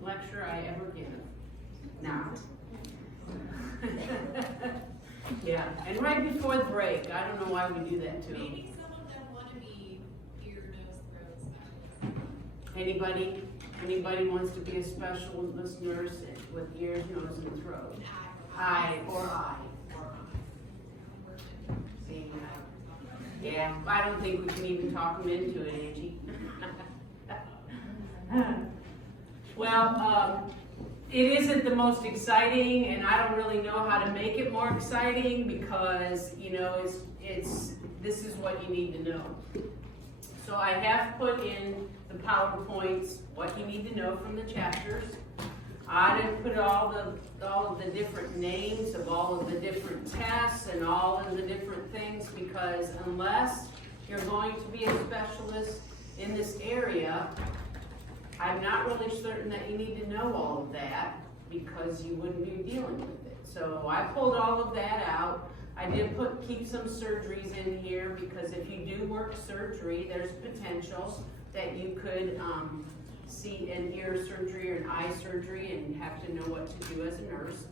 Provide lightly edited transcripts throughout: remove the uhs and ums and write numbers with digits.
lecture I ever give. Now. Yeah, and right before the break, I don't know why we do that to them. Maybe some of them want to be ear, nose, throat specialists. Anybody wants to be a specialist nurse with ears, nose, and throat? Eye. See, yeah, I don't think we can even talk them into it, Angie. Well, it isn't the most exciting, and I don't really know how to make it more exciting because, you know, this is what you need to know. So I have put in the PowerPoints what you need to know from the chapters. I didn't put all of the different names of all of the different tests and all of the different things because unless you're going to be a specialist in this area, I'm not really certain that you need to know all of that because you wouldn't be dealing with it. So I pulled all of that out. I did keep some surgeries in here because if you do work surgery, there's potential that you could see an ear surgery or an eye surgery and have to know what to do as a nurse.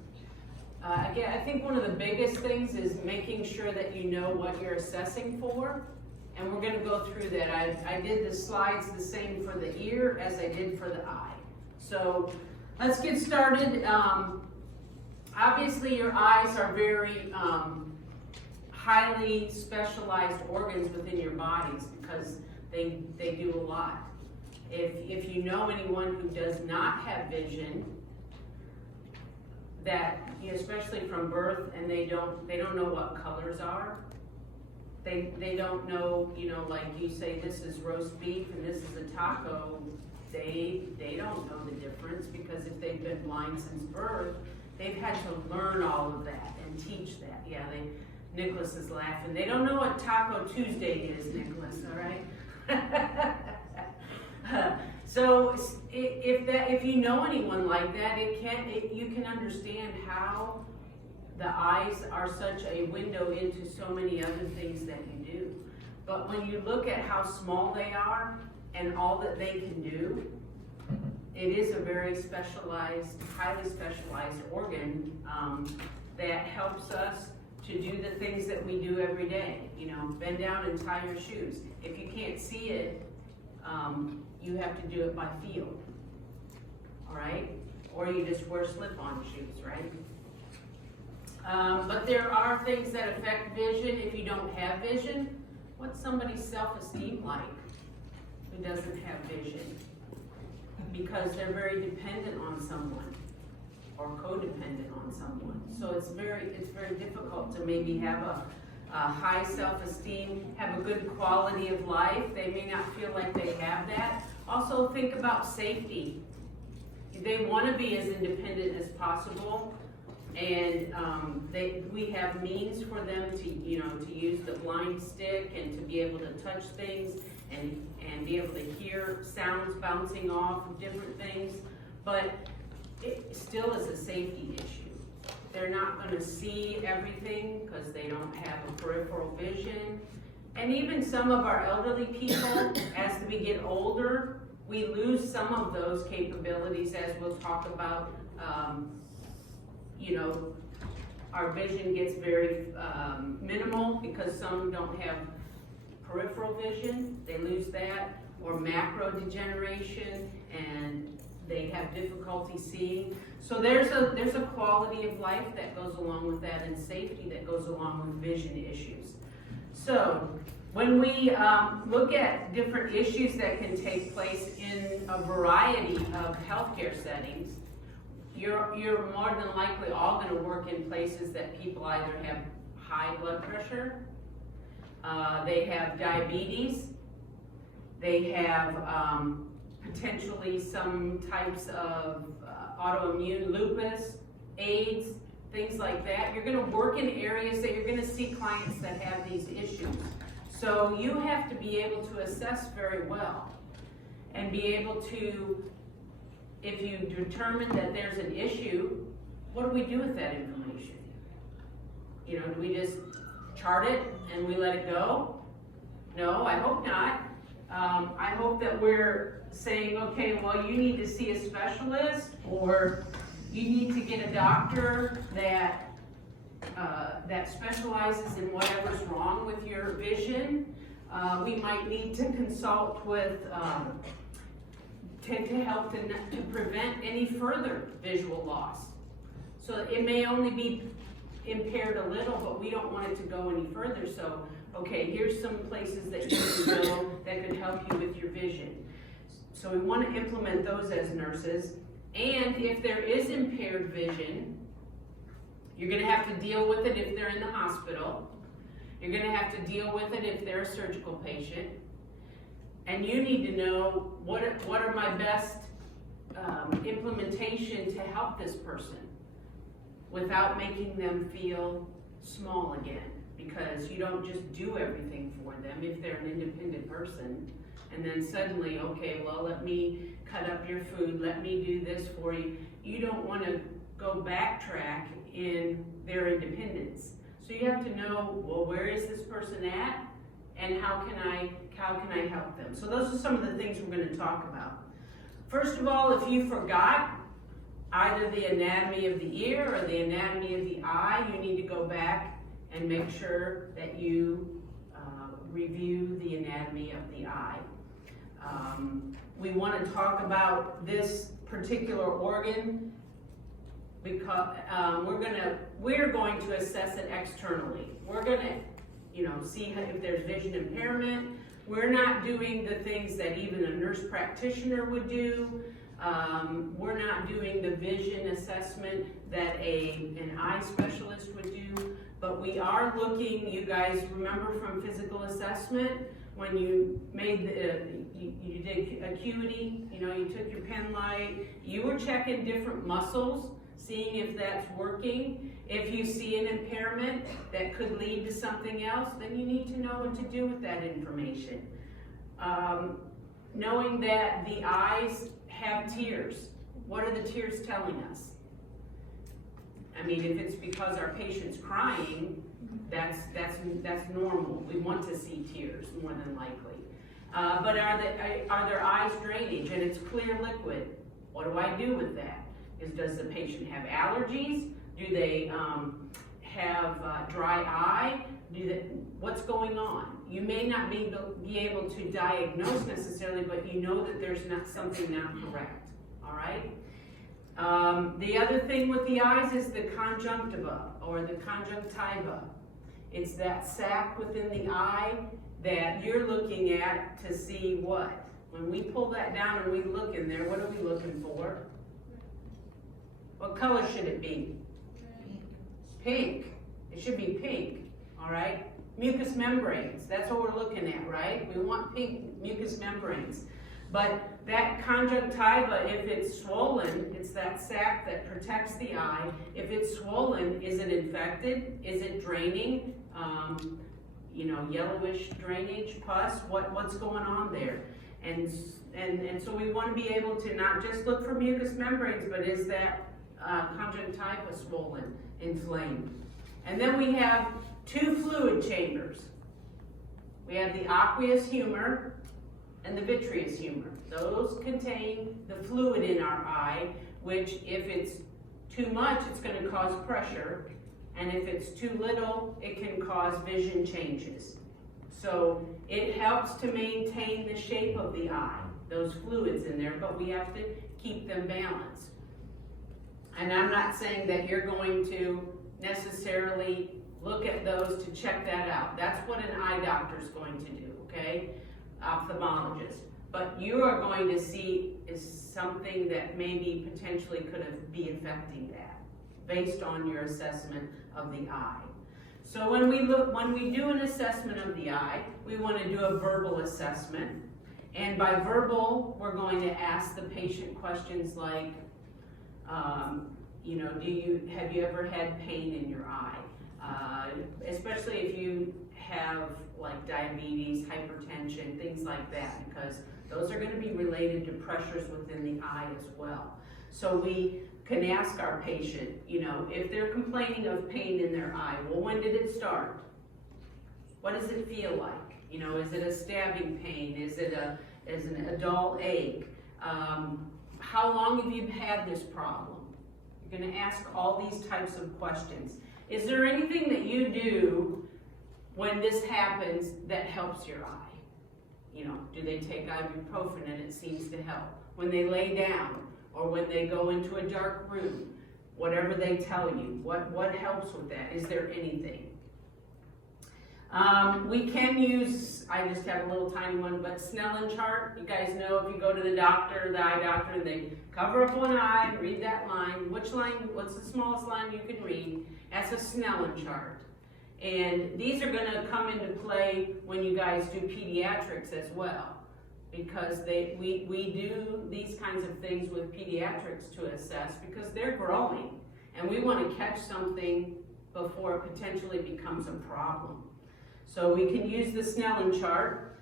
Again, I think one of the biggest things is making sure that you know what you're assessing for. And we're going to go through that. I did the slides the same for the ear as I did for the eye. So let's get started. Obviously your eyes are very highly specialized organs within your bodies because they do a lot. If you know anyone who does not have vision, that especially from birth, and they don't know what colors are. They don't know, like you say this is roast beef and this is a taco. They don't know the difference because if they've been blind since birth, they've had to learn all of that and teach that. Yeah, Nicholas is laughing. They don't know what Taco Tuesday is, Nicholas. All right. So if you know anyone like that, you can understand how the eyes are such a window into so many other things that you do. But when you look at how small they are and all that they can do, it is a very specialized, highly specialized organ that helps us to do the things that we do every day. Bend down and tie your shoes. If you can't see it, you have to do it by feel, all right? Or you just wear slip-on shoes, right? But there are things that affect vision. If you don't have vision, what's somebody's self-esteem like who doesn't have vision? Because they're very dependent on someone or codependent on someone. So it's very difficult to maybe have a high self-esteem, have a good quality of life. They may not feel like they have that. Also think about safety. They want to be as independent as possible, and we have means for them to use the blind stick and to be able to touch things and be able to hear sounds bouncing off of different things, but it still is a safety issue. They're not going to see everything because they don't have a peripheral vision. And even some of our elderly people, as we get older, we lose some of those capabilities as we'll talk about. Our vision gets very minimal because some don't have peripheral vision. They lose that, or macro degeneration, and they have difficulty seeing. So there's a quality of life that goes along with that and safety that goes along with vision issues. So when we look at different issues that can take place in a variety of healthcare settings, you're more than likely all going to work in places that people either have high blood pressure, they have diabetes, they have potentially some types of autoimmune lupus, AIDS, things like that. You're going to work in areas that you're going to see clients that have these issues. So you have to be able to assess very well and be able to, if you determine that there's an issue, what do we do with that information? Do we just chart it and we let it go? No, I hope not. I hope that we're saying, okay, well, you need to see a specialist, or you need to get a doctor that specializes in whatever's wrong with your vision. We might need to consult with, to help to prevent any further visual loss. So it may only be impaired a little, but we don't want it to go any further. So, okay, here's some places that you can go that could help you with your vision. So we want to implement those as nurses. And if there is impaired vision, you're going to have to deal with it if they're in the hospital. You're going to have to deal with it if they're a surgical patient. And you need to know what are my best implementation to help this person without making them feel small again. Because you don't just do everything for them if they're an independent person. And then suddenly, okay, well, let me cut up your food, let me do this for you. You don't want to go backtrack in their independence. So you have to know, well, where is this person at, and how can I help them? So those are some of the things we're going to talk about. First of all, if you forgot either the anatomy of the ear or the anatomy of the eye, you need to go back and make sure that you review the anatomy of the eye. We want to talk about this particular organ because we're going to assess it externally. We're going to, see if there's vision impairment. We're not doing the things that even a nurse practitioner would do. We're not doing the vision assessment that an eye specialist would do. But we are looking, you guys remember from physical assessment, when you made you did acuity, you took your pen light, you were checking different muscles, seeing if that's working. If you see an impairment that could lead to something else, then you need to know what to do with that information. Knowing that the eyes have tears. What are the tears telling us? I mean, if it's because our patient's crying, that's normal. We want to see tears more than likely. But are their eyes drainage and it's clear liquid? What do I do with that? Does the patient have allergies? Do they have dry eye? What's going on? You may not be able to diagnose necessarily, but you know that there's something not correct. All right. The other thing with the eyes is the conjunctiva or the conjunctiva. It's that sac within the eye that you're looking at to see what? When we pull that down and we look in there, what are we looking for? What color should it be? Pink. It should be pink, all right? Mucous membranes, that's what we're looking at, right? We want pink mucous membranes. But that conjunctiva, if it's swollen, it's that sac that protects the eye. If it's swollen, is it infected? Is it draining? Yellowish drainage, pus? What's going on there? And so we want to be able to not just look for mucous membranes, but is that conjunctiva swollen, inflamed? And then we have two fluid chambers. We have the aqueous humor and the vitreous humor. Those contain the fluid in our eye, which if it's too much, it's going to cause pressure, and if it's too little, it can cause vision changes. So it helps to maintain the shape of the eye, those fluids in there, but we have to keep them balanced. And I'm not saying that you're going to necessarily look at those to check that out. That's what an eye doctor is going to do, okay? Ophthalmologist. But you are going to see is something that maybe potentially could be affecting that based on your assessment of the eye. So when we do an assessment of the eye, we want to do a verbal assessment. And by verbal, we're going to ask the patient questions like, have you ever had pain in your eye? Especially if you have like diabetes, hypertension, things like that, because those are going to be related to pressures within the eye as well. So we can ask our patient, if they're complaining of pain in their eye, well, when did it start? What does it feel like? You know, is it a stabbing pain? Is it an adult ache? How long have you had this problem? You're going to ask all these types of questions. Is there anything that you do when this happens that helps your eye? You know, do they take ibuprofen and it seems to help? When they lay down or when they go into a dark room, whatever they tell you, what helps with that? Is there anything? We can use, I just have a little tiny one, but Snellen chart. You guys know if you go to the doctor, the eye doctor, and they cover up one eye and read that line, which line, what's the smallest line you can read? That's a Snellen chart. And these are going to come into play when you guys do pediatrics as well, because we do these kinds of things with pediatrics to assess because they're growing, and we want to catch something before it potentially becomes a problem. So we can use the Snellen chart.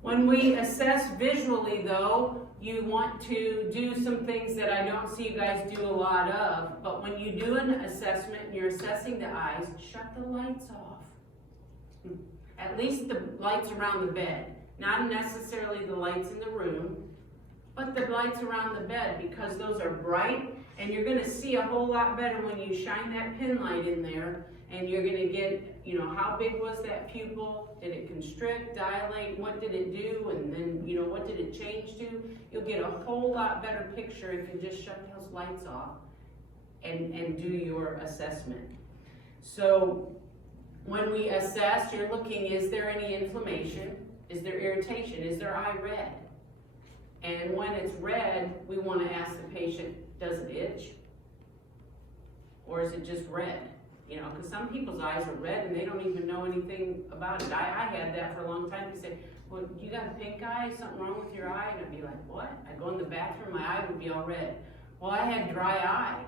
When we assess visually though, you want to do some things that I don't see you guys do a lot of, but when you do an assessment and you're assessing the eyes, shut the lights off. At least the lights around the bed. Not necessarily the lights in the room, but the lights around the bed, because those are bright and you're going to see a whole lot better when you shine that pin light in there, and you're going to get, you know, how big was that pupil? Did it constrict, dilate? What did it do? And then, you know, what did it change to? You'll get a whole lot better picture if you just shut those lights off and do your assessment. So when we assess, you're looking, is there any inflammation? Is there irritation? Is their eye red? And when it's red, we want to ask the patient, does it itch? Or is it just red? You know, because some people's eyes are red and they don't even know anything about it. I had that for a long time. They say, well, you got a pink eye, something wrong with your eye? And I'd be like, what? I go in the bathroom, my eye would be all red. Well, I had dry eye,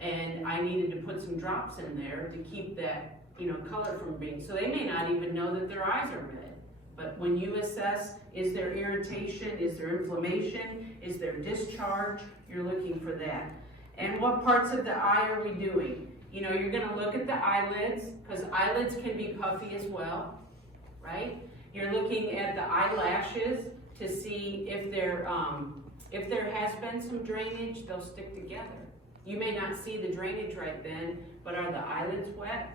and I needed to put some drops in there to keep that, you know, color from being, so they may not even know that their eyes are red. But when you assess, is there irritation, is there inflammation, is there discharge, you're looking for that. And what parts of the eye are we doing? You know, you're going to look at the eyelids, because eyelids can be puffy as well, right? You're looking at the eyelashes to see if there has been some drainage, they'll stick together. You may not see the drainage right then, but are the eyelids wet?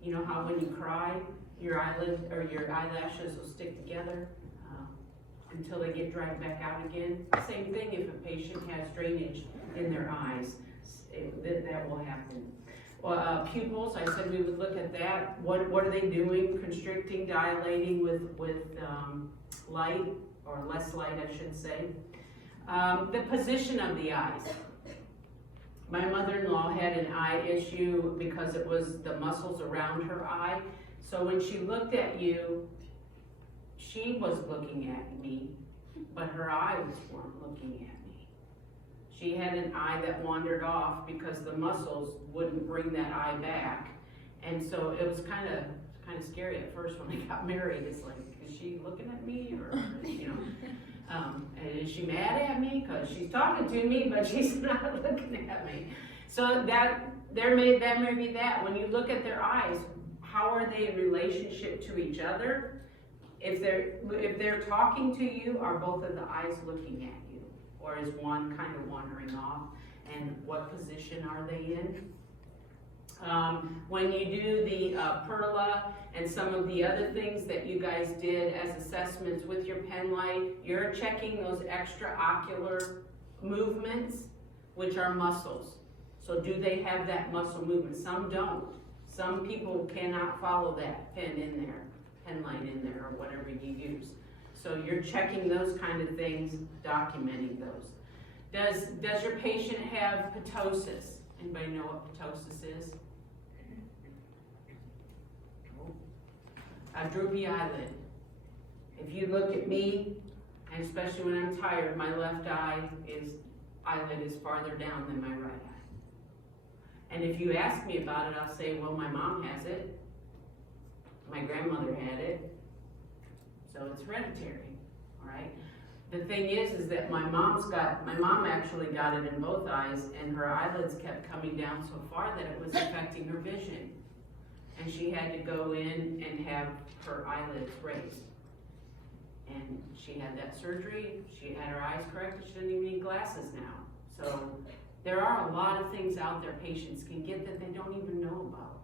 You know how when you cry, your eyelid or your eyelashes will stick together until they get dried back out again. Same thing if a patient has drainage in their eyes, that will happen. Well, pupils, I said we would look at that. What are they doing? Constricting, dilating with light, or less light, I should say. The position of the eyes. My mother-in-law had an eye issue because it was the muscles around her eye. So when she looked at you, she was looking at me, but her eyes weren't looking at me. She had an eye that wandered off because the muscles wouldn't bring that eye back. And so it was kind of scary at first when I got married. It's like, is she looking at me, or, you know, and is she mad at me? Because she's talking to me, but she's not looking at me. So that may be that. When you look at their eyes, how are they in relationship to each other? If they're talking to you, are both of the eyes looking at you? Or is one kind of wandering off? And what position are they in? When you do the perla and some of the other things that you guys did as assessments with your pen light, you're checking those extraocular movements, which are muscles. So do they have that muscle movement? Some don't. Some people cannot follow that pen light in there, or whatever you use. So you're checking those kind of things, documenting those. Does your patient have ptosis? Anybody know what ptosis is? A droopy eyelid. If you look at me, and especially when I'm tired, my left eyelid is farther down than my right eye. And if you ask me about it, I'll say, well, my mom has it. My grandmother had it. So it's hereditary, all right? The thing is that my mom actually got it in both eyes, and her eyelids kept coming down so far that it was affecting her vision. and she had to go in and have her eyelids raised. And she had that surgery, she had her eyes corrected, she doesn't even need glasses now. So there are a lot of things out there patients can get that they don't even know about,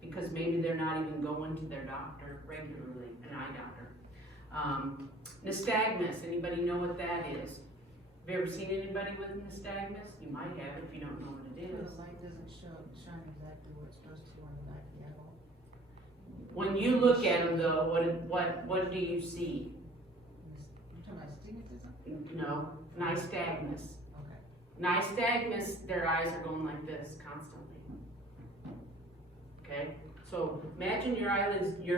because maybe they're not even going to their doctor regularly, an eye doctor. Nystagmus, anybody know what that is? Have you ever seen anybody with nystagmus? You might have if you don't know what it The is. light doesn't shine exactly where it's supposed to on the back of the eyeball. When you look at them though, what do you see? You're talking about astigmatism? No, nystagmus. Okay. Nystagmus, their eyes are going like this constantly. Okay, so imagine your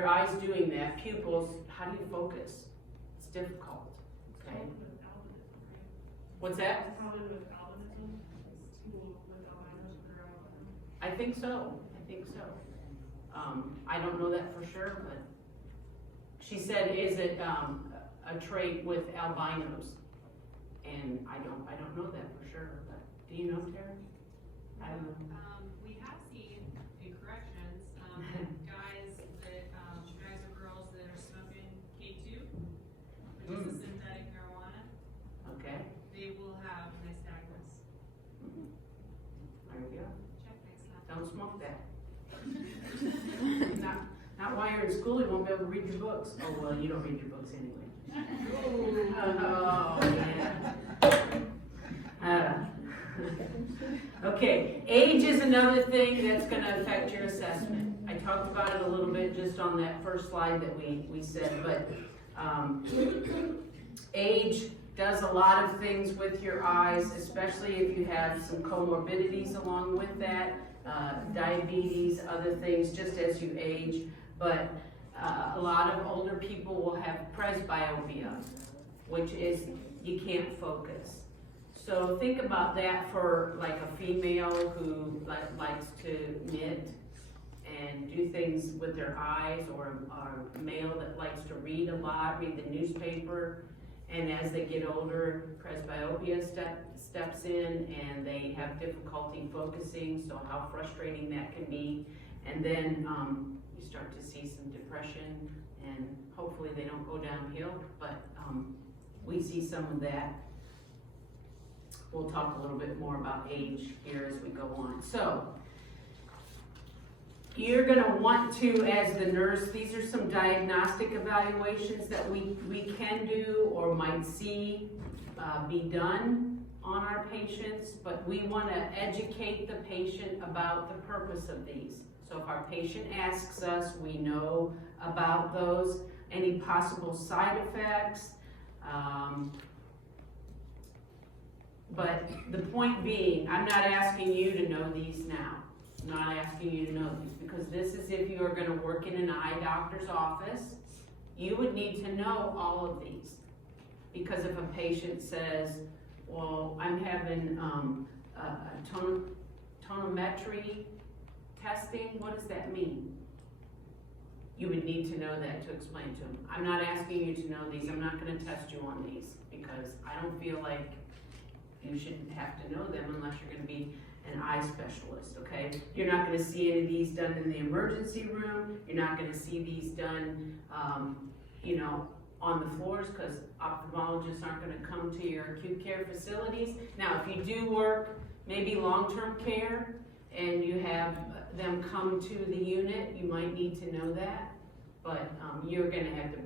eyes doing that. Pupils, how do you focus? It's difficult. Okay. What's that? I think so. I don't know that for sure, but she said, is it a trait with albinos? And I don't know that for sure, but do you know, Tara? I don't know. We have seen in corrections, guys or girls that are smoking K2, which is a synthetic marijuana, Okay, they will have nystagmus. there we go. Check next time. Don't smoke that. Not while you're in school, you won't be able to read your books. Oh, well, you don't read your books anyway. Oh, yeah. Okay, age is another thing that's gonna affect your assessment. I talked about it a little bit just on that first slide that we said, but, age does a lot of things with your eyes, especially if you have some comorbidities along with that, diabetes, other things, just as you age. But a lot of older people will have presbyopia, which is you can't focus. So think about that for like a female who likes to knit and do things with their eyes, or a male that likes to read a lot, read the newspaper. And as they get older, presbyopia steps in and they have difficulty focusing, so how frustrating that can be. And then you start to see some depression, and hopefully they don't go downhill, but we see some of that. We'll talk a little bit more about age here as we go on. So, you're gonna want to, as the nurse, these are some diagnostic evaluations that we can do or might see be done on our patients, but we wanna educate the patient about the purpose of these. So if our patient asks us, we know about those, any possible side effects. But the point being, I'm not asking you to know these now. I'm not asking you to know these, because this is if you are going to work in an eye doctor's office, you would need to know all of these. Because if a patient says, well, I'm having tonometry testing, what does that mean? You would need to know that to explain to them. I'm not asking you to know these. I'm not going to test you on these, because I don't feel like you shouldn't have to know them unless you're going to be an eye specialist, okay? You're not going to see any of these done in the emergency room. You're not going to see these done, on the floors, because ophthalmologists aren't going to come to your acute care facilities. Now, if you do work maybe long-term care and you have them come to the unit, you might need to know that, but you're going to have to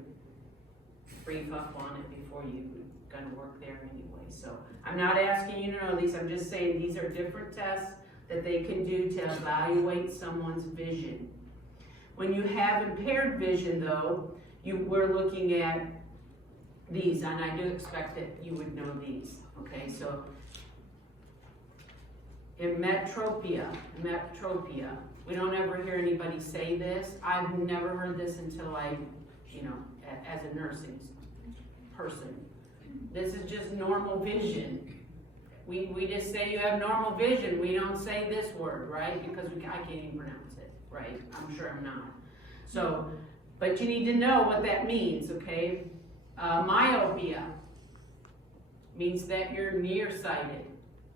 brief up on it before you're going to work there anyway. So I'm not asking you to know these, I'm just saying these are different tests that they can do to evaluate someone's vision. When you have impaired vision though, we're looking at these, and I do expect that you would know these, okay? So emmetropia, we don't ever hear anybody say this. I've never heard this until as a nursing person. This is just normal vision. We just say you have normal vision. We don't say this word, right? Because I can't even pronounce it, right? I'm sure I'm not. So, but you need to know what that means, okay? Myopia means that you're nearsighted.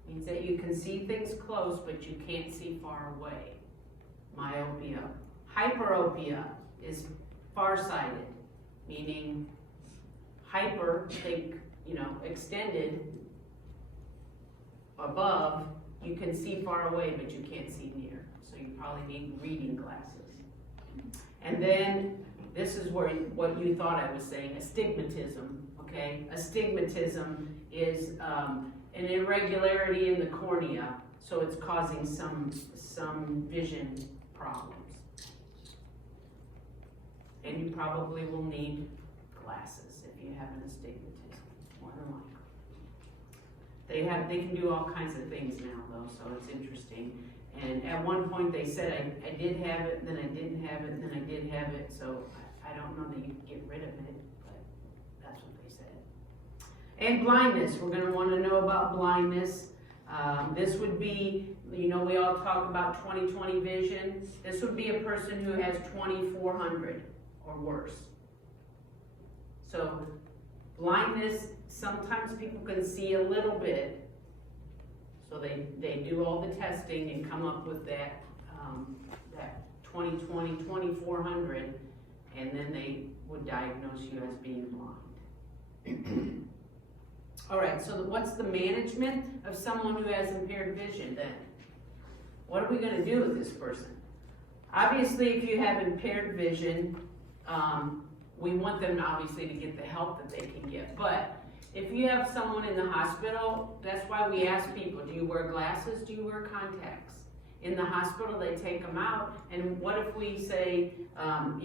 Means that you can see things close, but you can't see far away. Myopia. Hyperopia is farsighted, meaning hyper, think, extended above, you can see far away, but you can't see near. So you probably need reading glasses. And then, this is what you thought I was saying, astigmatism, okay? Astigmatism is an irregularity in the cornea, so it's causing some vision problems. And you probably will need glasses if you have an astigmatism, more than likely. They can do all kinds of things now though, so it's interesting. And at one point they said I did have it, then I didn't have it, and then I did have it, so I don't know that you can get rid of it, but that's what they said. And blindness, we're gonna wanna know about blindness. This would be, we all talk about 20/20 vision. This would be a person who has 2400 or worse. So blindness, sometimes people can see a little bit. So they do all the testing and come up with that 20/20, 2400, and then they would diagnose you as being blind. All right, so what's the management of someone who has impaired vision then? What are we gonna do with this person? Obviously, if you have impaired vision, we want them obviously to get the help that they can get. But if you have someone in the hospital, that's why we ask people, do you wear glasses, do you wear contacts? In the hospital, they take them out, and what if we say, I'm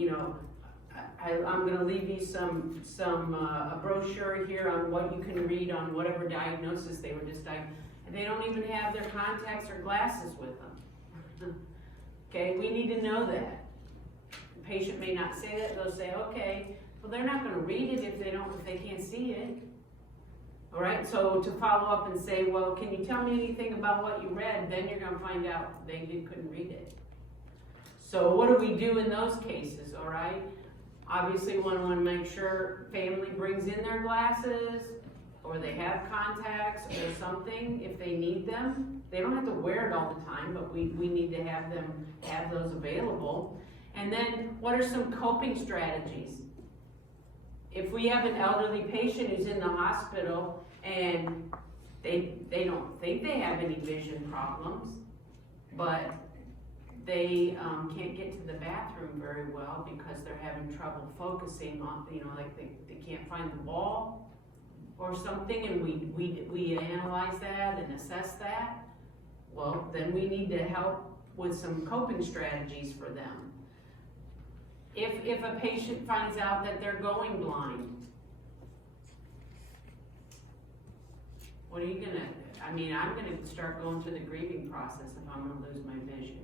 gonna leave you a brochure here on what you can read on whatever diagnosis they were just diagnosed, and they don't even have their contacts or glasses with them. Okay, we need to know that. The patient may not say that, they'll say, okay, well they're not gonna read it if they can't see it. All right, so to follow up and say, well, can you tell me anything about what you read? Then you're gonna find out they couldn't read it. So what do we do in those cases, all right? Obviously, we want to make sure family brings in their glasses, or they have contacts or something if they need them. They don't have to wear it all the time, but we need to have them have those available. And then, what are some coping strategies? If we have an elderly patient who's in the hospital and they don't think they have any vision problems, but they can't get to the bathroom very well because they're having trouble focusing on, like they can't find the wall or something, and we analyze that and assess that. Well, then we need to help with some coping strategies for them. If a patient finds out that they're going blind, what are you gonna, I'm gonna start going through the grieving process if I'm gonna lose my vision.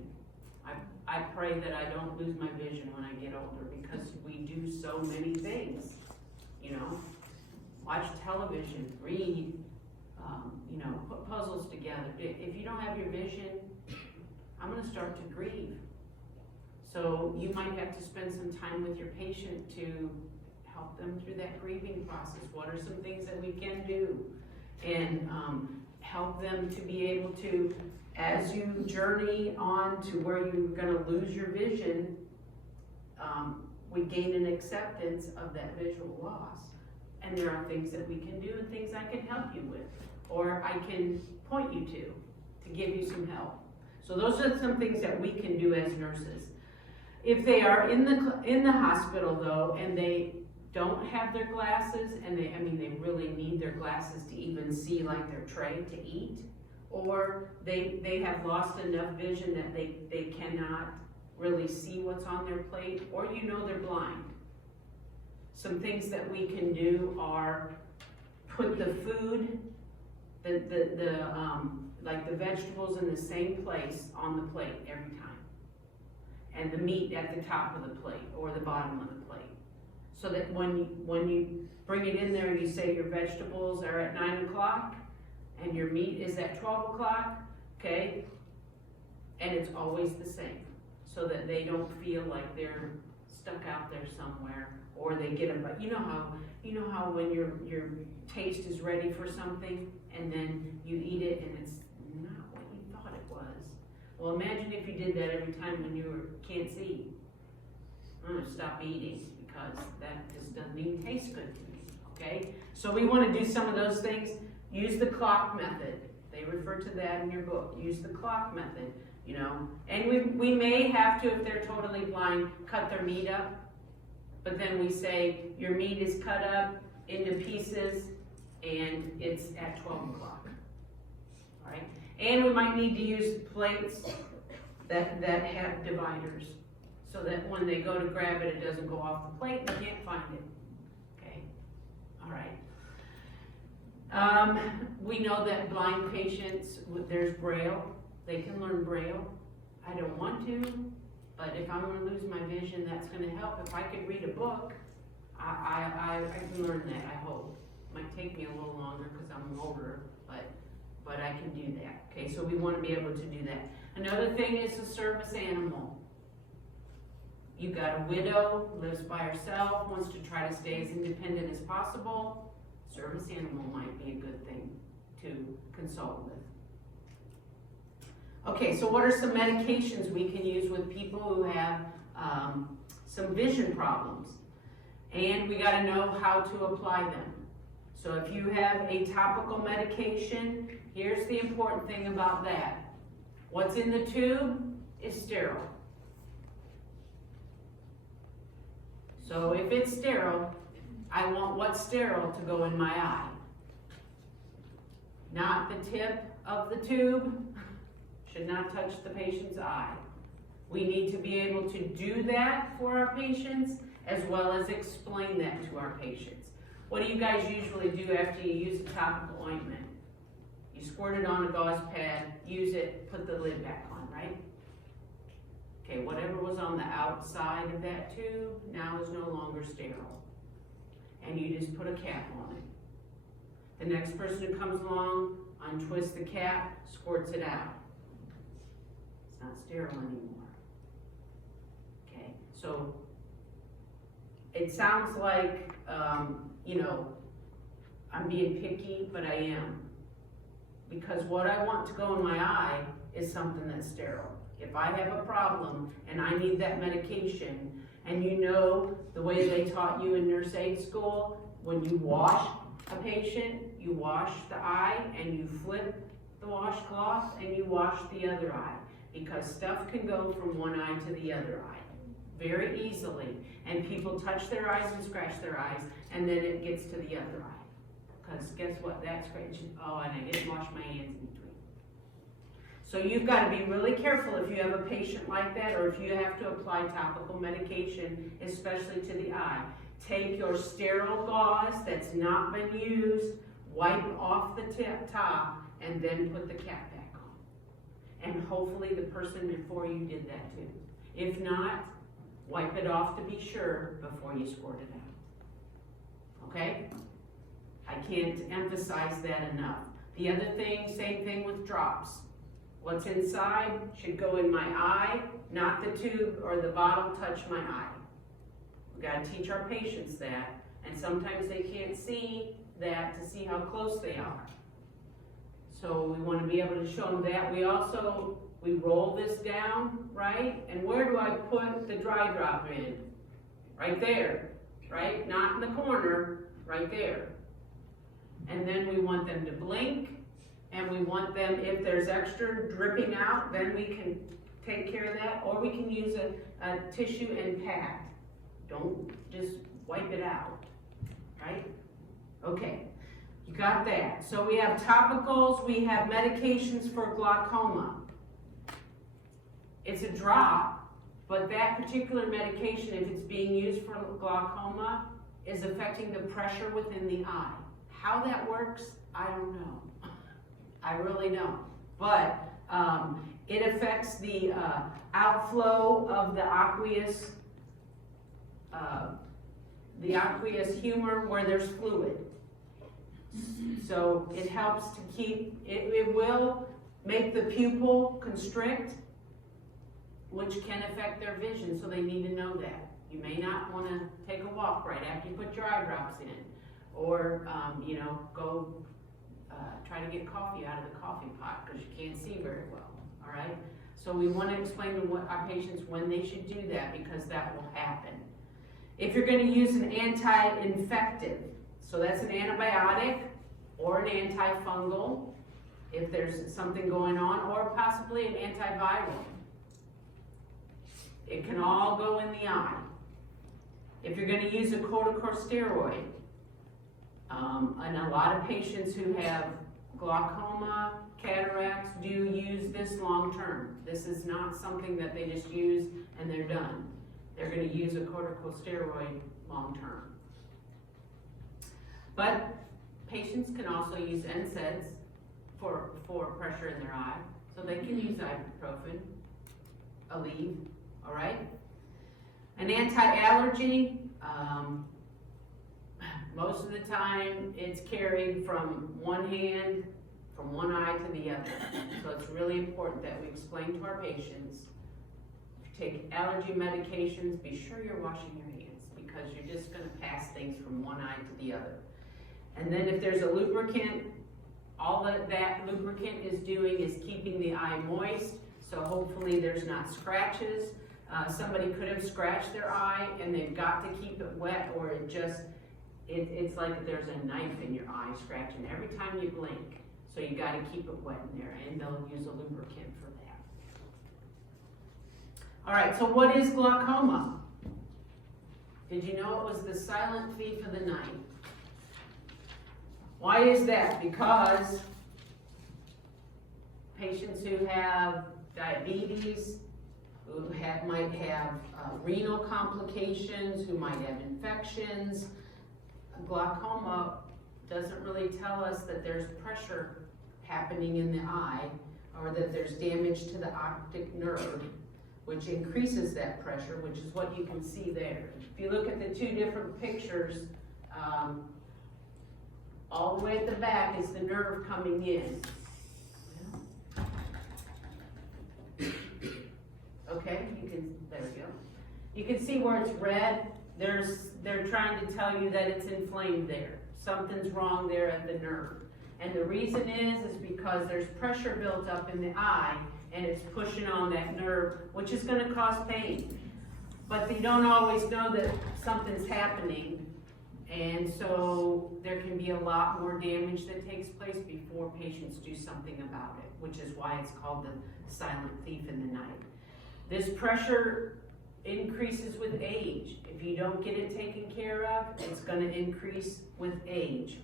I pray that I don't lose my vision when I get older, because we do so many things, watch television, read, put puzzles together. If you don't have your vision, I'm gonna start to grieve. So you might have to spend some time with your patient to help them through that grieving process. What are some things that we can do? And help them to be able to, as you journey on to where you're gonna lose your vision, we gain an acceptance of that visual loss. And there are things that we can do and things I can help you with, or I can point you to give you some help. So those are some things that we can do as nurses. If they are in the hospital though, and they don't have their glasses, and they really need their glasses to even see like their tray to eat, or they have lost enough vision that they cannot really see what's on their plate, or they're blind. Some things that we can do are put the food, like the vegetables in the same place on the plate every time, and the meat at the top of the plate or the bottom of the plate, so that when you bring it in there and you say your vegetables are at 9 o'clock and your meat is at 12 o'clock, okay, and it's always the same, so that they don't feel like they're stuck out there somewhere, or they get them. But you know how when your taste is ready for something and then you eat it and it's not what you thought it was. Well, imagine if you did that every time when you can't see. I'm gonna stop eating because that just doesn't even taste good to me, okay? So we wanna do some of those things. Use the clock method. They refer to that in your book. Use the clock method, you know? And we may have to, if they're totally blind, cut their meat up. But then we say, your meat is cut up into pieces and it's at 12 o'clock, all right? And we might need to use plates that have dividers so that when they go to grab it, it doesn't go off the plate and they can't find it, okay? All right. We know that blind patients, there's Braille, they can learn Braille. I don't want to, but if I'm gonna lose my vision, that's gonna help. If I could read a book, I can learn that, I hope. Might take me a little longer because I'm older, but I can do that. Okay, so we want to be able to do that. Another thing is a service animal. You got a widow, lives by herself, wants to try to stay as independent as possible. Service animal might be a good thing to consult with. Okay, so what are some medications we can use with people who have some vision problems? And we got to know how to apply them. So if you have a topical medication, here's the important thing about that. What's in the tube is sterile. So if it's sterile, I want what's sterile to go in my eye. Not the tip of the tube, should not touch the patient's eye. We need to be able to do that for our patients as well as explain that to our patients. What do you guys usually do after you use a topical ointment? You squirt it on a gauze pad, use it, put the lid back on, right? Okay, whatever was on the outside of that tube now is no longer sterile. And you just put a cap on it. The next person who comes along, untwists the cap, squirts it out. It's not sterile anymore. Okay, so it sounds like, you know, I'm being picky, but I am. Because what I want to go in my eye is something that's sterile. If I have a problem and I need that medication, and you know the way they taught you in nurse aid school, when you wash a patient, you wash the eye and you flip the washcloth and you wash the other eye. Because stuff can go from one eye to the other eye very easily. And people touch their eyes and scratch their eyes, and then it gets to the other eye. Because guess what? That scratches, oh, and I didn't wash my hands in between. So you've got to be really careful if you have a patient like that, or if you have to apply topical medication, especially to the eye. Take your sterile gauze that's not been used, wipe off the top, and then put the cap back on. And hopefully the person before you did that too. If not, wipe it off to be sure before you squirt it out. Okay? I can't emphasize that enough. The other thing, same thing with drops. What's inside should go in my eye, not the tube or the bottle touch my eye. We've got to teach our patients that, and sometimes they can't see that to see how close they are. So we want to be able to show them that. We roll this down, right? And where do I put the dry drop in? Right there, right? Not in the corner, right there. And then we want them to blink, and we want them, if there's extra dripping out, then we can take care of that, or we can use a tissue and pat. Don't just wipe it out, right? Okay, you got that. So we have topicals, we have medications for glaucoma. It's a drop, but that particular medication, if it's being used for glaucoma, is affecting the pressure within the eye. How that works, I don't know. I really don't. But it affects the outflow of the aqueous humor where there's fluid. So it helps to keep, it will make the pupil constrict, which can affect their vision, so they need to know that. You may not want to take a walk right after you put your eye drops in, or you know, go try to get coffee out of the coffee pot because you can't see very well. All right. So we want to explain to our patients when they should do that, because that will happen. If you're going to use an anti-infective, so that's an antibiotic or an antifungal, if there's something going on, or possibly an antiviral. It can all go in the eye. If you're going to use a corticosteroid, and a lot of patients who have glaucoma, cataracts do use this long term. This is not something that they just use and they're done. They're going to use a corticosteroid long term. But patients can also use NSAIDs for pressure in their eye. So they can use ibuprofen, Aleve, all right? An anti-allergy, most of the time it's carried from one hand, from one eye to the other. So it's really important that we explain to our patients, if you take allergy medications, be sure you're washing your hands, because you're just gonna pass things from one eye to the other. And then if there's a lubricant, all that lubricant is doing is keeping the eye moist, so hopefully there's not scratches. Somebody could have scratched their eye and they've got to keep it wet, or it's like there's a knife in your eye scratching every time you blink. So you gotta keep it wet in there, and they'll use a lubricant for that. All right, so what is glaucoma? Did you know it was the silent thief of the night? Why is that? Because patients who have diabetes, who might have renal complications, who might have infections, glaucoma doesn't really tell us that there's pressure happening in the eye, or that there's damage to the optic nerve, which increases that pressure, which is what you can see there. If you look at the two different pictures, all the way at the back is the nerve coming in. Okay, there we go. You can see where it's red. They're trying to tell you that it's inflamed there. Something's wrong there at the nerve. And the reason is because there's pressure built up in the eye, and it's pushing on that nerve, which is going to cause pain. But they don't always know that something's happening, and so there can be a lot more damage that takes place before patients do something about it, which is why it's called the silent thief in the night. This pressure increases with age. If you don't get it taken care of, it's going to increase with age.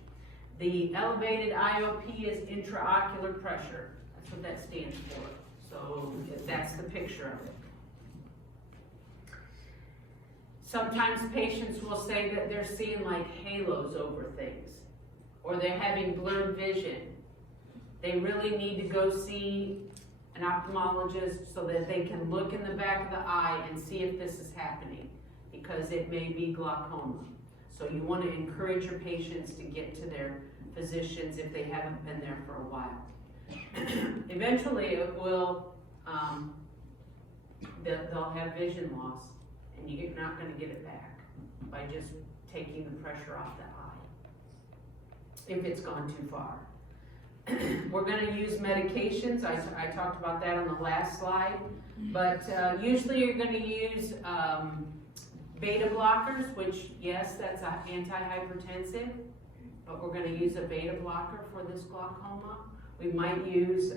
The elevated IOP is intraocular pressure. That's what that stands for. So that's the picture of it. Sometimes patients will say that they're seeing like halos over things, or they're having blurred vision. They really need to go see an ophthalmologist so that they can look in the back of the eye and see if this is happening, because it may be glaucoma. So you want to encourage your patients to get to their physicians if they haven't been there for a while. Eventually it will, they'll have vision loss, and you're not going to get it back by just taking the pressure off the eye if it's gone too far. We're going to use medications. I talked about that on the last slide, but usually you're going to use beta blockers, which, yes, that's an antihypertensive, but we're going to use a beta blocker for this glaucoma. We might use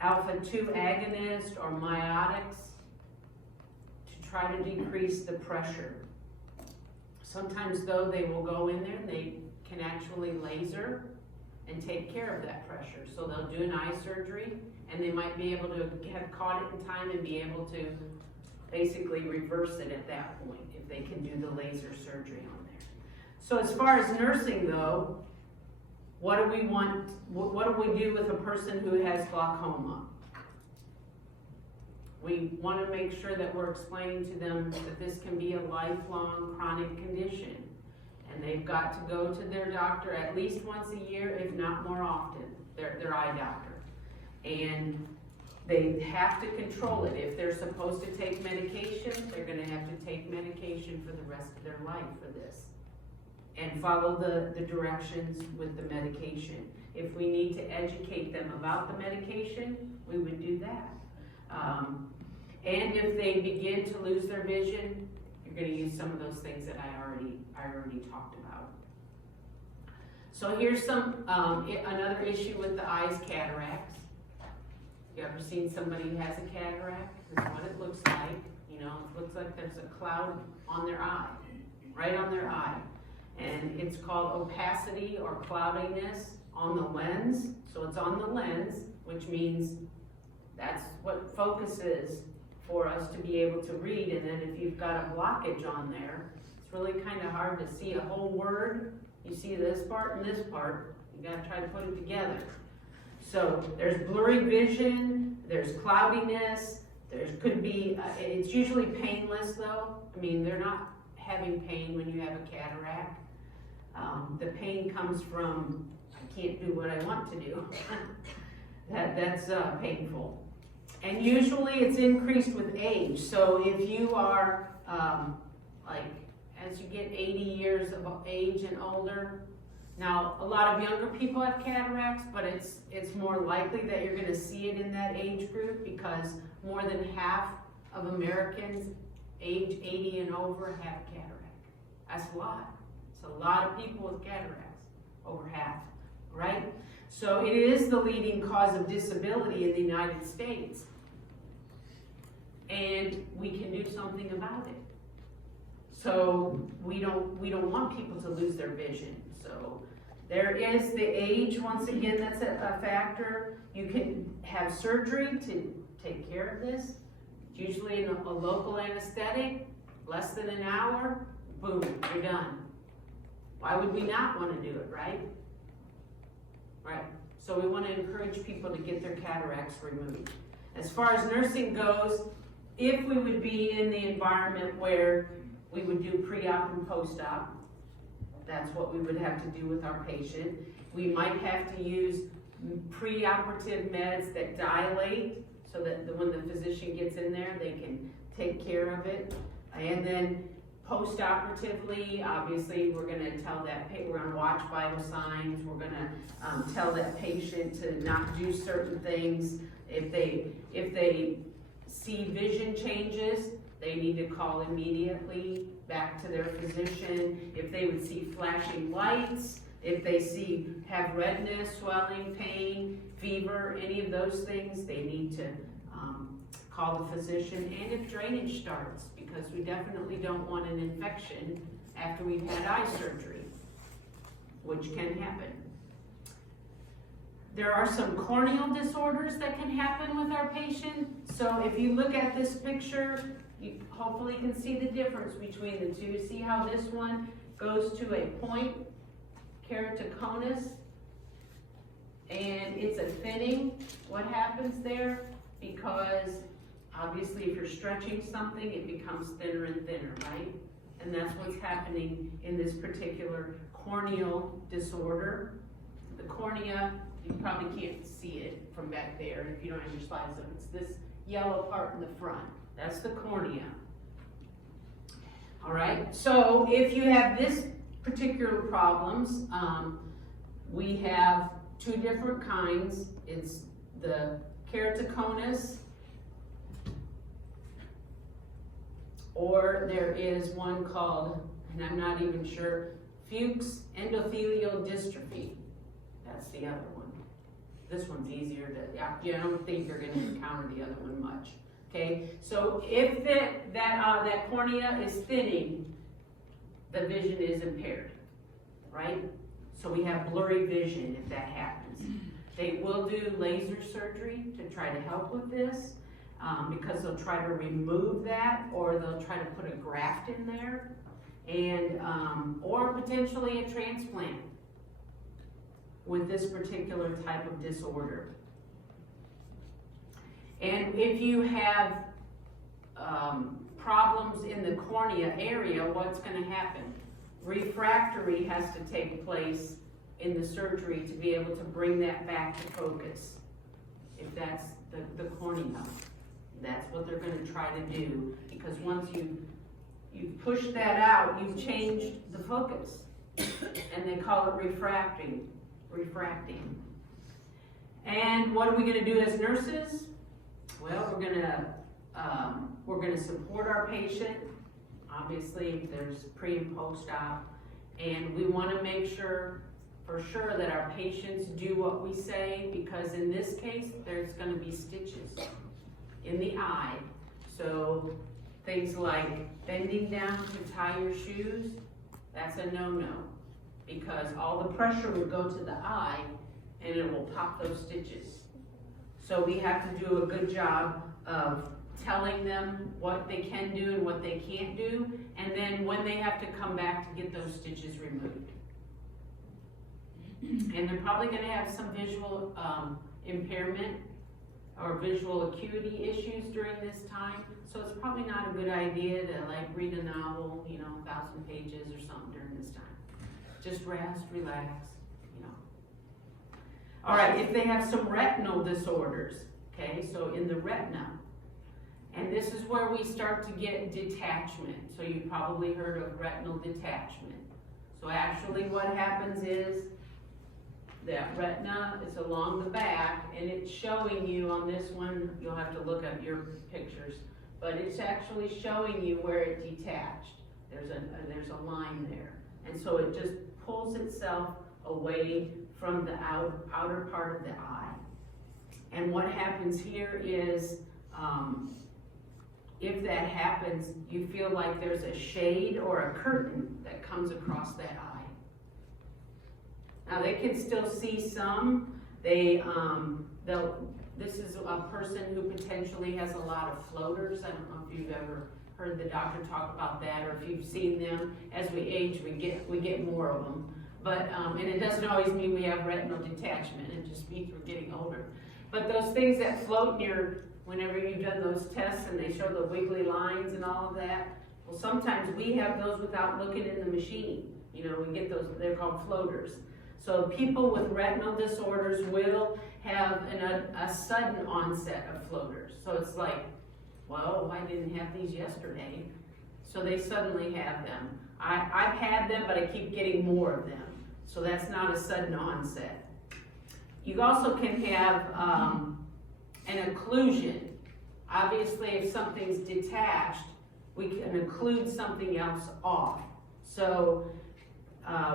alpha-2 agonist or miotics to try to decrease the pressure. Sometimes, though, they will go in there and they can actually laser and take care of that pressure. So they'll do an eye surgery, and they might be able to have caught it in time and be able to basically reverse it at that point if they can do the laser surgery on there. So as far as nursing, though, what do we want? What do we do with a person who has glaucoma? We want to make sure that we're explaining to them that this can be a lifelong chronic condition, and they've got to go to their doctor at least once a year, if not more often, their eye doctor. And they have to control it. If they're supposed to take medication, they're going to have to take medication for the rest of their life for this. and follow the directions with the medication. If we need to educate them about the medication, we would do that. And if they begin to lose their vision, you're gonna use some of those things that I already talked about. So here's some, another issue with the eyes, cataracts. You ever seen somebody who has a cataract? This is what it looks like. You know, it looks like there's a cloud on their eye, right on their eye. And it's called opacity or cloudiness on the lens. So it's on the lens, which means that's what focus is for us to be able to read. And then if you've got a blockage on there, it's really kind of hard to see a whole word. You see this part and this part, you gotta try to put it together. So there's blurry vision, there's cloudiness, there could be, it's usually painless though. I mean, they're not having pain when you have a cataract. The pain comes from, I can't do what I want to do. That's painful. And usually it's increased with age. So if you are, like, as you get 80 years of age and older, now a lot of younger people have cataracts, but it's more likely that you're gonna see it in that age group because more than half of Americans age 80 and over have cataract. That's a lot. It's a lot of people with cataracts, over half, right? So it is the leading cause of disability in the United States. And we can do something about it. So we don't want people to lose their vision. So there is the age, once again, that's a factor. You can have surgery to take care of this. Usually a local anesthetic, less than an hour, boom, you're done. Why would we not want to do it, right? Right. So we want to encourage people to get their cataracts removed. As far as nursing goes, if we would be in the environment where we would do pre-op and post-op, that's what we would have to do with our patient. We might have to use pre-operative meds that dilate so that when the physician gets in there, they can take care of it. And then post-operatively, obviously, we're gonna tell that, we're gonna watch vital signs, we're gonna tell that patient to not do certain things. If they see vision changes, they need to call immediately back to their physician. If they would see flashing lights, if they have redness, swelling, pain, fever, any of those things, they need to call the physician. And if drainage starts, because we definitely don't want an infection after we've had eye surgery, which can happen. There are some corneal disorders that can happen with our patient. So if you look at this picture, you hopefully can see the difference between the two. See how this one goes to a point keratoconus, and it's a thinning. What happens there? Because obviously if you're stretching something, it becomes thinner and thinner, right? And that's what's happening in this particular corneal disorder. The cornea, you probably can't see it from back there if you don't have your slides up. It's this yellow part in the front. That's the cornea. All right, so if you have this particular problems, we have two different kinds. It's the keratoconus, or there is one called, and I'm not even sure, Fuchs endothelial dystrophy. That's the other one. This one's easier to, I don't think you're going to encounter the other one much. Okay, so if that cornea is thinning, the vision is impaired, right? So we have blurry vision if that happens. They will do laser surgery to try to help with this because they'll try to remove that, or they'll try to put a graft in there, and or potentially a transplant with this particular type of disorder. And if you have problems in the cornea area, what's going to happen? Refractory has to take place in the surgery to be able to bring that back to focus. If that's the cornea, that's what they're going to try to do, because once you push that out, you've changed the focus. and they call it refracting. And what are we gonna do as nurses? Well, we're gonna support our patient. Obviously, there's pre and post-op, and we wanna make sure, for sure, that our patients do what we say, because in this case, there's gonna be stitches in the eye. So things like bending down to tie your shoes, that's a no-no, because all the pressure would go to the eye and it will pop those stitches. So we have to do a good job of telling them what they can do and what they can't do, and then when they have to come back to get those stitches removed. And they're probably gonna have some visual impairment or visual acuity issues during this time, so it's probably not a good idea to like read a novel, 1,000 pages or something during this time. Just rest, relax, All right, if they have some retinal disorders, okay, so in the retina, and this is where we start to get detachment. So you probably heard of retinal detachment. So actually what happens is that retina is along the back, and it's showing you on this one, you'll have to look at your pictures, but it's actually showing you where it detached. There's a line there. And so it just pulls itself away from the outer part of the eye. And what happens here is, if that happens, you feel like there's a shade or a curtain that comes across that eye. Now they can still see some. This is a person who potentially has a lot of floaters. I don't know if you've ever heard the doctor talk about that, or if you've seen them. As we age, we get more of them. But and it doesn't always mean we have retinal detachment. It just means we're getting older. But those things that float near, whenever you've done those tests and they show the wiggly lines and all of that, well, sometimes we have those without looking in the machine. We get those, they're called floaters. So people with retinal disorders will have a sudden onset of floaters. So it's like, well, I didn't have these yesterday. So they suddenly have them. I've had them, but I keep getting more of them. So that's not a sudden onset. You also can have an occlusion. Obviously, if something's detached, we can occlude something else off. So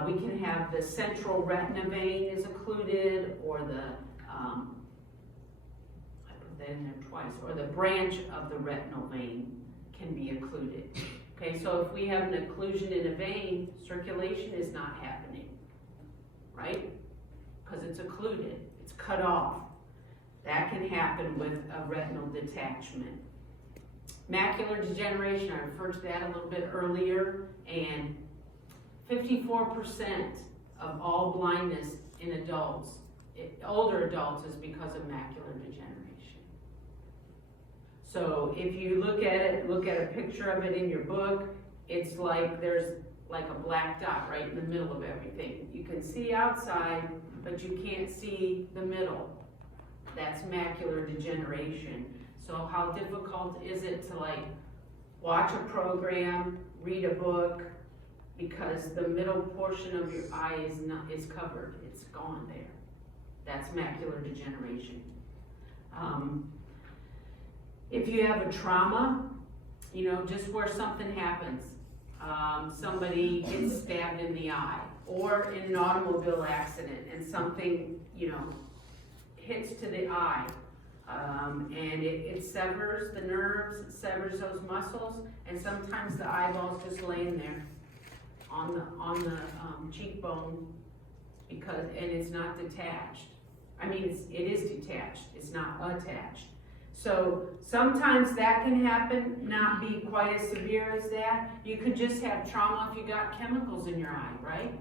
we can have the central retina vein is occluded, or I put that in there twice, or the branch of the retinal vein can be occluded. Okay, so if we have an occlusion in a vein, circulation is not happening, right? Because it's occluded, it's cut off. That can happen with a retinal detachment. Macular degeneration, I referred to that a little bit earlier, and 54% of all blindness in adults, older adults, is because of macular degeneration. So if you look at a picture of it in your book, it's like there's like a black dot right in the middle of everything. You can see outside, but you can't see the middle. That's macular degeneration. So how difficult is it to like watch a program, read a book, because the middle portion of your eye is covered. It's gone there. That's macular degeneration. If you have a trauma, just where something happens, somebody gets stabbed in the eye, or in an automobile accident and something, hits to the eye, and it severs the nerves, it severs those muscles, and sometimes the eyeball's just laying there on the cheekbone, and it's not detached. I mean, it is detached, it's not attached. So sometimes that can happen, not be quite as severe as that. You could just have trauma if you got chemicals in your eye, right?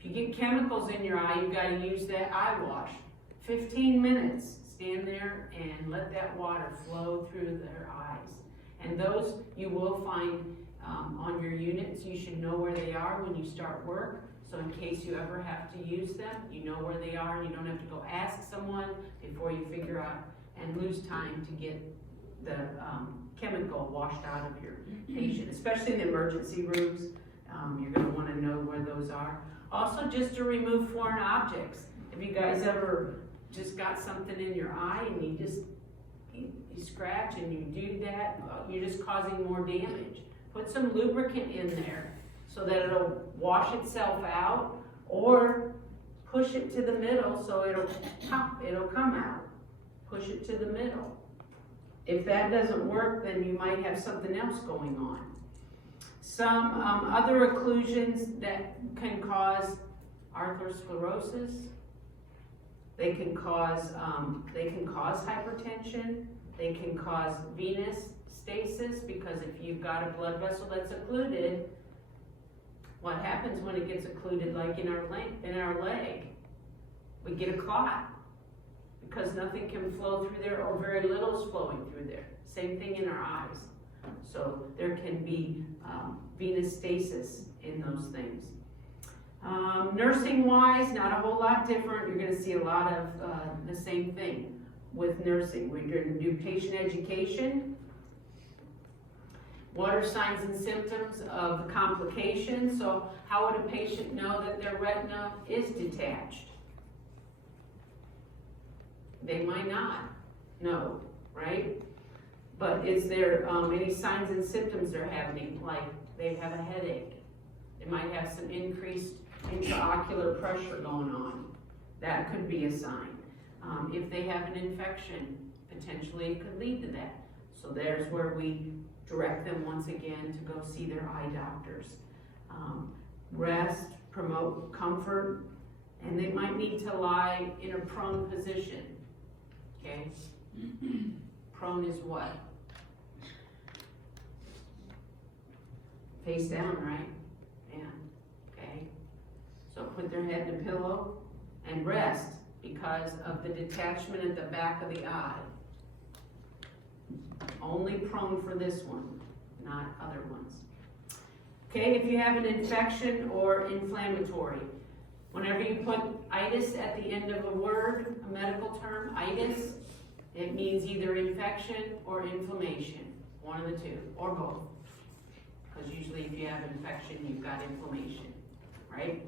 If you get chemicals in your eye, you gotta use that eye wash. 15 minutes, stand there and let that water flow through their eyes. And those you will find on your units. You should know where they are when you start work. So in case you ever have to use them, you know where they are, and you don't have to go ask someone before you figure out and lose time to get the chemical washed out of your patient, especially in the emergency rooms. You're gonna wanna know where those are. Also, just to remove foreign objects. Have you guys ever just got something in your eye and you scratch and you do that, you're just causing more damage. Put some lubricant in there so that it'll wash itself out, or push it to the middle so it'll come out. Push it to the middle. If that doesn't work, then you might have something else going on. Some other occlusions that can cause arthrosclerosis. They can cause hypertension. They can cause venous stasis, because if you've got a blood vessel that's occluded, what happens when it gets occluded, like in our leg? We get a clot because nothing can flow through there, or very little is flowing through there. Same thing in our eyes. So there can be venous stasis in those things. Nursing wise, not a whole lot different. You're going to see a lot of the same thing with nursing. We're going to do patient education. What are signs and symptoms of complications? So how would a patient know that their retina is detached? They might not know, right? But is there any signs and symptoms they're having, like they have a headache? They might have some increased intraocular pressure going on. That could be a sign. If they have an infection, potentially it could lead to that. So there's where we direct them once again to go see their eye doctors. Rest, promote comfort, and they might need to lie in a prone position. Okay? Prone is what? Face down, right? Yeah. Okay. So put their head in a pillow and rest because of the detachment at the back of the eye. Only prone for this one, not other ones. Okay, if you have an infection or inflammatory, whenever you put itis at the end of a word, a medical term, itis, it means either infection or inflammation, one of the two, or both. Because usually if you have infection, you've got inflammation, right?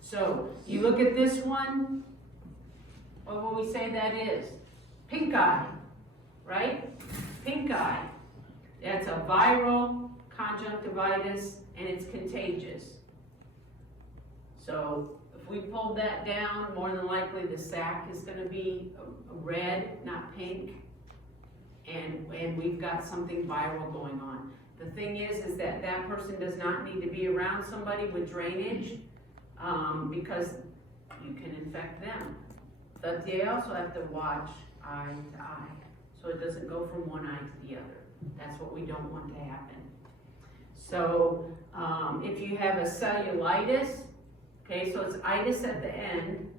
So you look at this one, what will we say that is? Pink eye, right? Pink eye. That's a viral conjunctivitis, and it's contagious. So if we pulled that down, more than likely the sac is going to be red, not pink, and we've got something viral going on. The thing is that that person does not need to be around somebody with drainage, because you can infect them. But they also have to watch eye to eye, so it doesn't go from one eye to the other. That's what we don't want to happen. So if you have a cellulitis, okay, so it's itis at the end,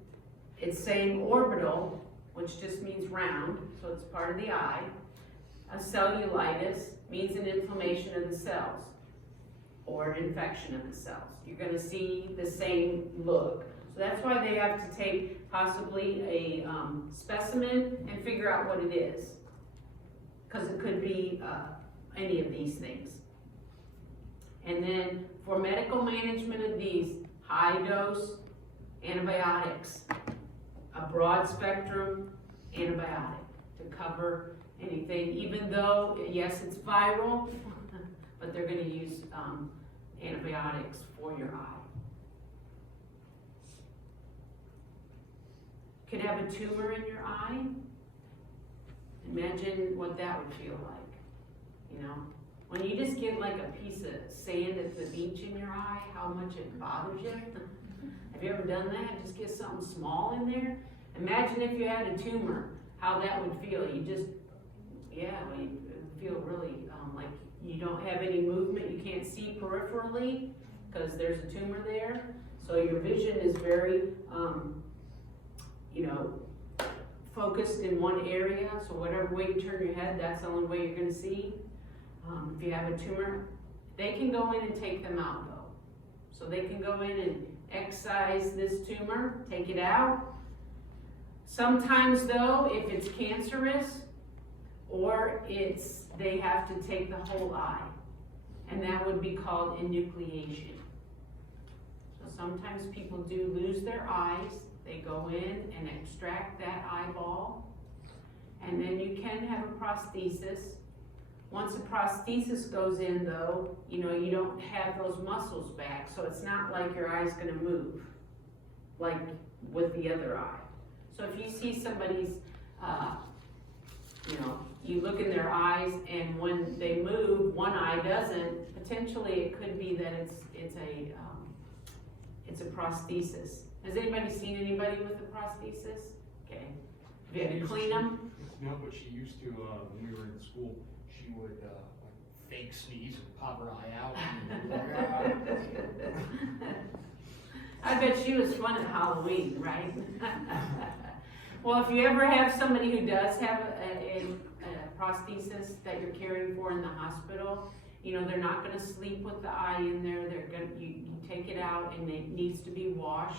it's saying orbital, which just means round, so it's part of the eye. A cellulitis means an inflammation of the cells or an infection of the cells. You're going to see the same look. So that's why they have to take possibly a specimen and figure out what it is, because it could be any of these things. And then for medical management of these, high dose antibiotics, a broad spectrum antibiotic to cover anything, even though, yes, it's viral, but they're going to use antibiotics for your eye. Could have a tumor in your eye. Imagine what that would feel like, you know? When you just get like a piece of sand at the beach in your eye, how much it bothers you. Have you ever done that? Just get something small in there. Imagine if you had a tumor, how that would feel. You just, yeah, you feel really like you don't have any movement. You can't see peripherally because there's a tumor there. So your vision is very, focused in one area. So whatever way you turn your head, that's the only way you're going to see. If you have a tumor, they can go in and take them out though. So they can go in and excise this tumor, take it out. Sometimes though, if it's cancerous or they have to take the whole eye, and that would be called enucleation. So sometimes people do lose their eyes, they go in and extract that eyeball, and then you can have a prosthesis. Once a prosthesis goes in though, you know, you don't have those muscles back, so it's not like your eye's gonna move, like with the other eye. So if you see somebody's, you know, you look in their eyes and when they move, one eye doesn't, potentially it could be that it's a prosthesis. Has anybody seen anybody with a prosthesis? Okay. Have you had to clean them? No, but she used to, when we were in school, she would like fake sneeze and pop her eye out. I bet she was fun at Halloween, right? Well, if you ever have somebody who does have a prosthesis that you're caring for in the hospital, you know, they're not gonna sleep with the eye in there. You take it out and it needs to be washed,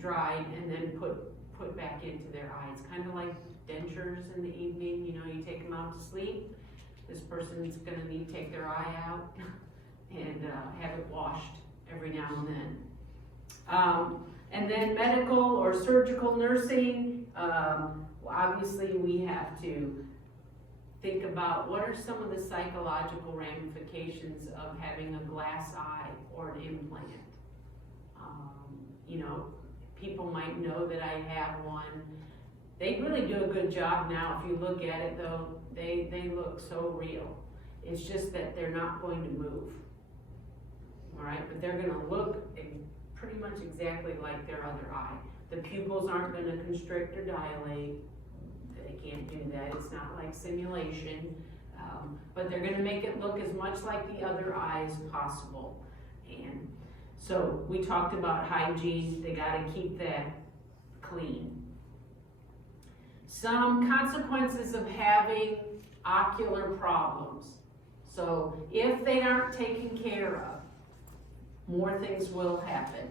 dried, and then put back into their eye. It's kind of like dentures in the evening, you know, you take them out to sleep. This person's gonna need to take their eye out and have it washed every now and then. And then medical or surgical nursing, obviously we have to think about what are some of the psychological ramifications of having a glass eye or an implant. You know, people might know that I have one. They really do a good job now. If you look at it though, they look so real. It's just that they're not going to move. All right, but they're gonna look pretty much exactly like their other eye. The pupils aren't gonna constrict or dilate. They can't do that. It's not like simulation. But they're gonna make it look as much like the other eye as possible. And so we talked about hygiene. They gotta keep that clean. Some consequences of having ocular problems. So if they aren't taken care of, more things will happen.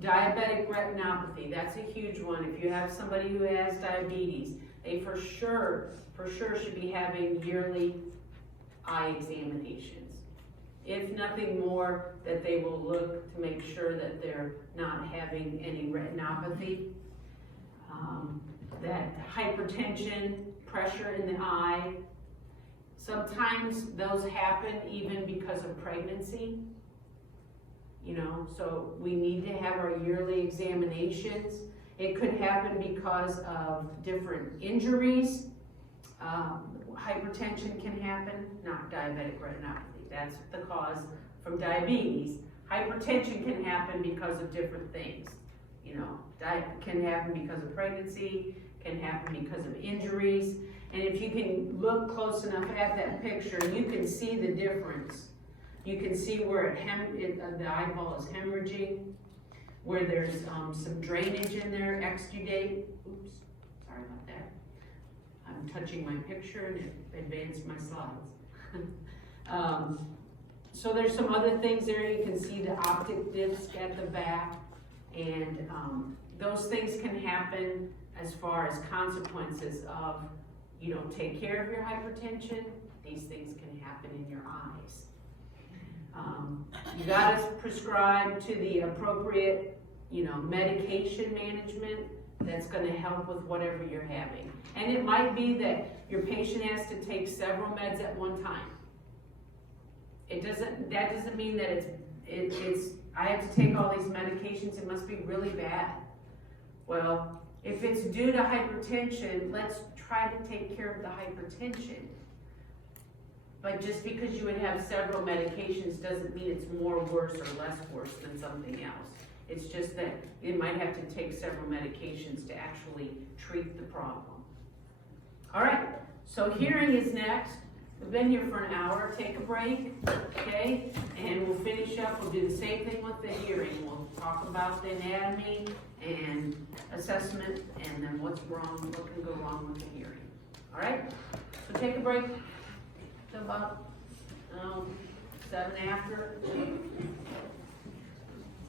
Diabetic retinopathy, that's a huge one. If you have somebody who has diabetes, they for sure should be having yearly eye examinations. If nothing more, that they will look to make sure that they're not having any retinopathy. That hypertension, pressure in the eye, sometimes those happen even because of pregnancy. You know, so we need to have our yearly examinations. It could happen because of different injuries. Hypertension can happen, not diabetic retinopathy. That's the cause from diabetes. Hypertension can happen because of different things. You know, can happen because of pregnancy, can happen because of injuries. And if you can look close enough at that picture, you can see the difference. You can see where the eyeball is hemorrhaging, where there's some drainage in there, exudate. Oops, sorry about that. I'm touching my picture and it advanced my slides. So there's some other things there. You can see the optic disc at the back, and those things can happen as far as consequences of you don't take care of your hypertension. These things can happen in your eyes. You gotta prescribe to the appropriate, you know, medication management that's gonna help with whatever you're having. And it might be that your patient has to take several meds at one time. That doesn't mean that it's I have to take all these medications, it must be really bad. Well, if it's due to hypertension, let's try to take care of the hypertension. But just because you would have several medications doesn't mean it's more worse or less worse than something else. It's just that you might have to take several medications to actually treat the problem. All right, so hearing is next. We've been here for an hour. Take a break, okay? And we'll finish up. We'll do the same thing with the hearing. We'll talk about the anatomy and assessment and then what's wrong, what can go wrong with the hearing. All right, so take a break. About 7 after.